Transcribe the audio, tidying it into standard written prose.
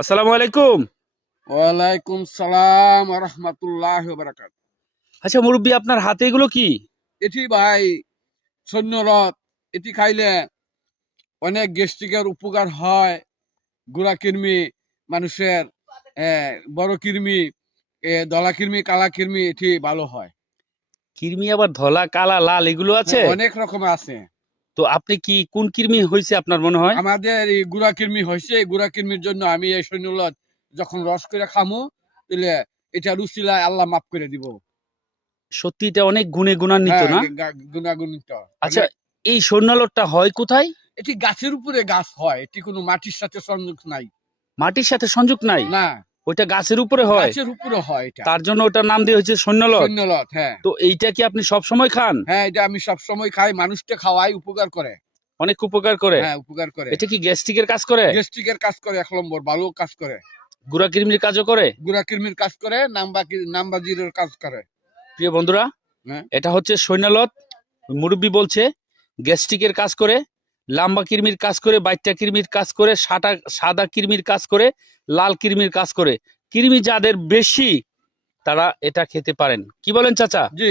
আসসালামু আলাইকুম। ওয়ালাইকুম সালাম ওয়া রাহমাতুল্লাহি ওয়া বারাকাতুহু। আচ্ছা মুরব্বী, আপনার হাতে এগুলো কি? এটি ভাই সৈন্যরথ। এটি খাইলে অনেক গ্যাস্ট্রিকের উপকার হয়। গুড়া কৃমি মানুষের বড় কৃমি, দলা কৃমি, কালা কৃমি এটি ভালো হয়। কৃমি আবার ধলা, কালা, লাল এগুলো আছে? অনেক রকম আছে। তো আপনি কি কোন কৃমি হয়েছে আপনার মনে হয়? আমাদের এই গুড়া কৃমি হয়েছে, এই গুড়া কৃমির জন্য আমি এই সৈন্যরথ যখন রস করে খামু, তাহলে এটা রুচিলায় আল্লাহ মাফ করে দিব। সত্যি এটা অনেক গুণে গুণান্বিত হ্যাঁ, না? গুণাগুণিত আচ্ছা, অনেক। এই সৈন্যালতটা হয় কোথায়? এটি গাছের উপরে গাছ হয়, এটি কোনো মাটির সাথে সংযোগ নাই। মাটির সাথে সংযোগ নাই? না, ওইটা গাছের উপরে হয়? গাছের উপরে হয় এটা। তার জন্য ওটার নাম দিয়ে হয়েছে সৈন্যালত। সৈন্যলত, হ্যাঁ। তো এইটা কি আপনি সব সময় খান? হ্যাঁ, এটা আমি সব সময় খাই, মানুষকে খাওয়াই, উপকার করে। অনেক উপকার করে? হ্যাঁ, উপকার করে। এটা কি গ্যাস্ট্রিকের কাজ করে? গ্যাস্ট্রিকের কাজ করে, ১ নম্বর ভালো কাজ করে। গুড়া কৃমির কাজও করে? গুড়া কৃমির কাজ করে, নাম্বাজিরের কাজ করে। প্রিয় বন্ধুরা, হ্যাঁ, এটা হচ্ছে সৈন্যালত। মুরব্বী বলছে গ্যাস্ট্রিকের কাজ করে, লাম্বা কৃমির কাজ করে, বাইট্টা কৃমির কাজ করে, সাদা কৃমির কাজ করে, লাল কৃমির কাজ করে। কৃমি যাদের বেশি তারা এটা খেতে পারেন। কি বলেন চাচা? জি।